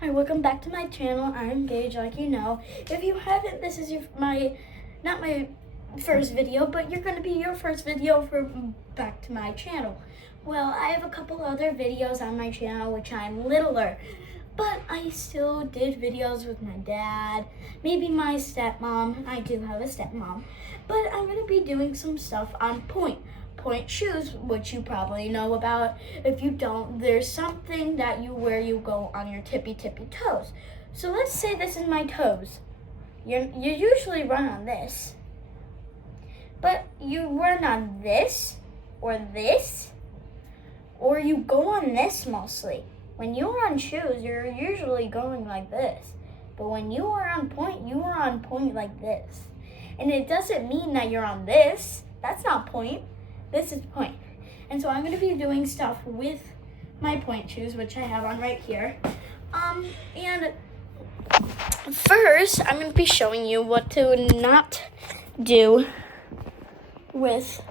Hi, welcome back to my channel. I'm Gage, like you know. If you haven't, this is not my first video, but you're going to be your first video for back to my channel. Well, I have a couple other videos on my channel which I'm littler, but I still did videos with my dad, maybe my stepmom. I do have a stepmom, but I'm going to be doing some stuff on Pointe shoes, which you probably know about. If you don't, there's something that you wear, you go on your tippy toes. So let's say this is my toes. You usually run on this, but you run on this, or you go on this mostly. When you are on shoes, you're usually going like this. But when you are on Pointe, you are on Pointe like this. And it doesn't mean that you're on this. That's not Pointe. This is Pointe. And so I'm going to be doing stuff with my Pointe shoes, which I have on right here. And first, I'm going to be showing you what to not do with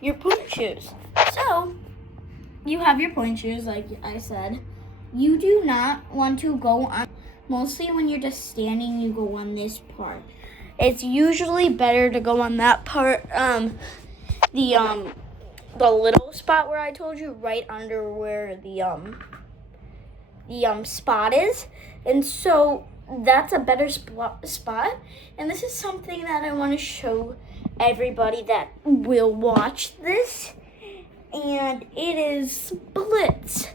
your Pointe shoes. So, you have your Pointe shoes, like I said. You do not want to go on, mostly when you're just standing, you go on this part. It's usually better to go on that part, the little spot where I told you, right under where the spot is. And so that's a better spot. And this is something that I want to show everybody that will watch this. And it is splits.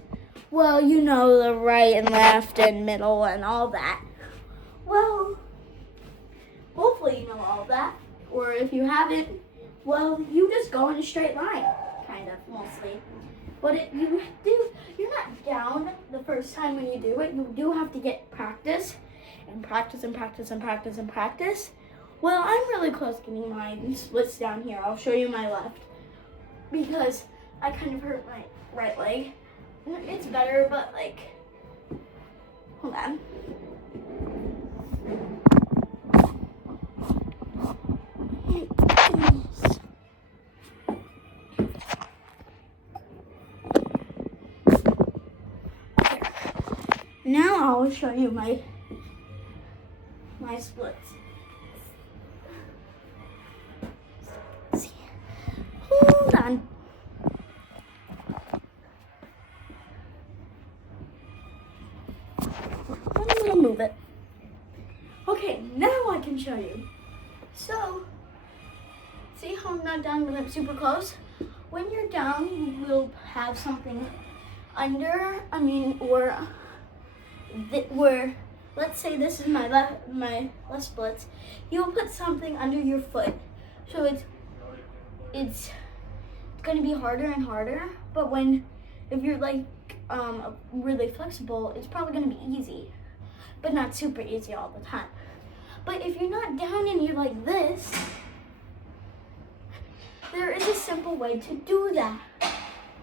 Well, you know, the right and left and middle and all that. Well, hopefully you know all that. Or if you haven't, well, you just go in a straight line, kind of, mostly. But you're not down the first time when you do it. You do have to get practice, and practice, and practice, and practice, and practice. Well, I'm really close getting my splits down here. I'll show you my left, because I kind of hurt my right leg. It's better, but like, hold on. Now I will show you my splits. See. Hold on. I'm gonna move it. Okay, now I can show you. So, see how I'm not down when I'm super close? When you're down, you will have something under, where, let's say this is my left splits, you'll put something under your foot. So it's gonna be harder and harder, but if you're like really flexible, it's probably gonna be easy, but not super easy all the time. But if you're not down and you're like this, there is a simple way to do that.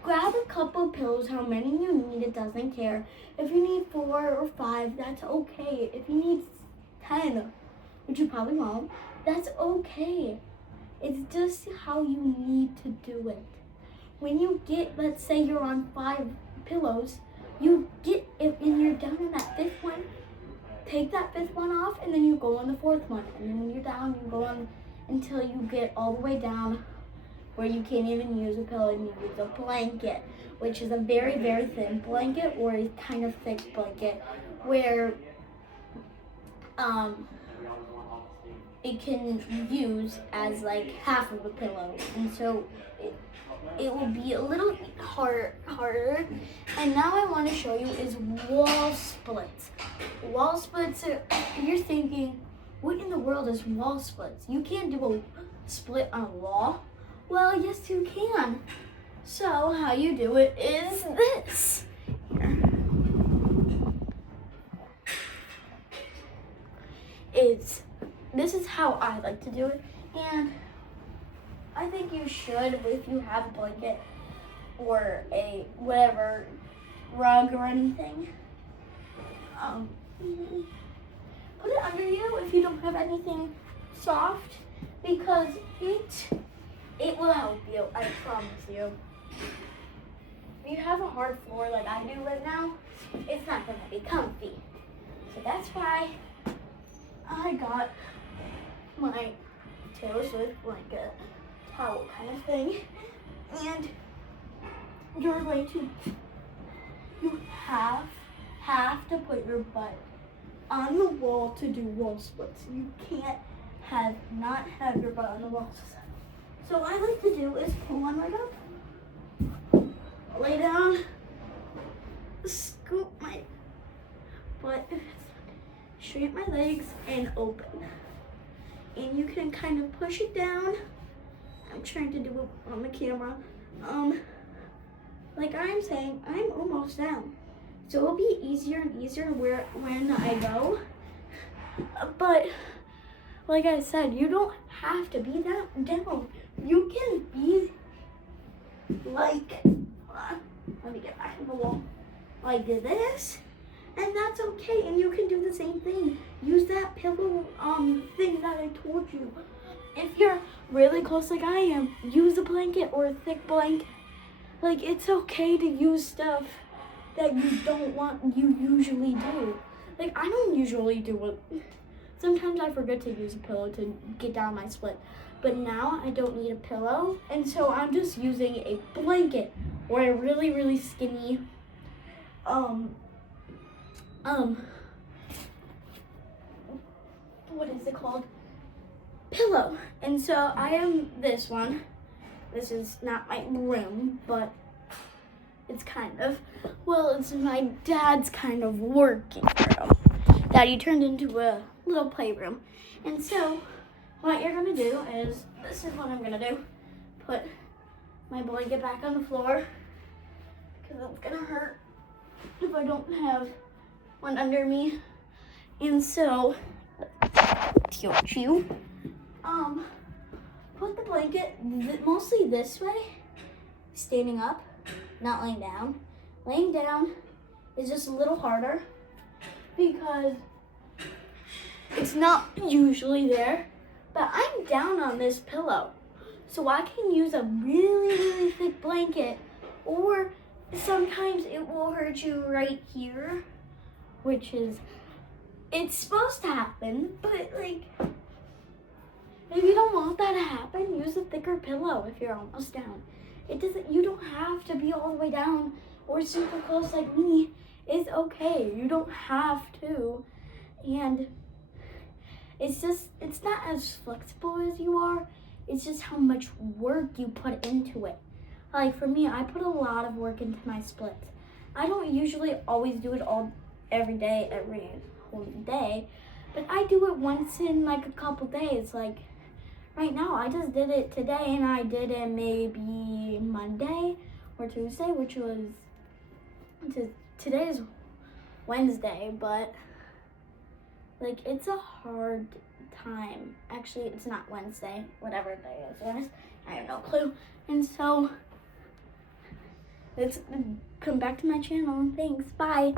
Grab a couple pillows, how many you need, it doesn't care. If you need 4 or 5, that's okay. If you need 10, which you probably won't, that's okay. It's just how you need to do it. When you get, let's say you're on 5 pillows, and you're down in that 5th one, take that 5th one off, and then you go on the 4th one. And then when you're down, you go on until you get all the way down where you can't even use a pillow and you use a blanket, which is a very, very thin blanket or a kind of thick blanket where it can use as like half of a pillow. And so it will be a little harder. And now I want to show you is wall splits. Wall splits, you're thinking, what in the world is wall splits? You can't do a split on a wall. Well, yes, you can. So how you do it is this. This is how I like to do it, and I think you should if you have a blanket or a whatever rug or anything. Put it under you if you don't have anything soft, because it will help you, I promise you. if you have a hard floor like I do right now, it's not gonna be comfy. So that's why I got my Taylor Swift blanket towel kind of thing. And you're going to, you have to put your butt on the wall to do wall splits. You can't not have your butt on the wall. So what I like to do is pull one right up, lay down, scoop my butt, straighten my legs, and open. And you can kind of push it down. I'm trying to do it on the camera. Like I'm saying, I'm almost down. So it'll be easier and easier when I go. But like I said, you don't have to be that down. You can be like, let me get back on the wall, like this, and that's okay. And you can do the same thing. Use that pillow thing that I told you. If you're really close like I am, use a blanket or a thick blanket. Like, it's okay to use stuff that you usually do. Like, I don't usually do it. Sometimes I forget to use a pillow to get down my split. But now I don't need a pillow. And so I'm just using a blanket or a really, really skinny, what is it called? Pillow. And so I am this one. This is not my room, but it's kind of, well, it's my dad's kind of working room that he turned into a little playroom. And so what you're gonna do is, this is what I'm gonna do. Put my blanket back on the floor because it's gonna hurt if I don't have one under me. And so, put the blanket mostly this way, standing up, not laying down. Laying down is just a little harder because it's not usually there, but I'm down on this pillow. So I can use a really, really thick blanket, or sometimes it will hurt you right here, which is, it's supposed to happen, but like, if you don't want that to happen, use a thicker pillow if you're almost down. You don't have to be all the way down or super close like me. It's okay. You don't have to. And it's not as flexible as you are. It's just how much work you put into it. Like for me, I put a lot of work into my splits. I don't usually always do it every whole day, but I do it once in like a couple days. Like right now, I just did it today, and I did it maybe Monday or Tuesday, which was, today is Wednesday, but like it's a hard time. Actually, it's not Wednesday, whatever day it is. I have no clue. And so, let's come back to my channel. Thanks, bye.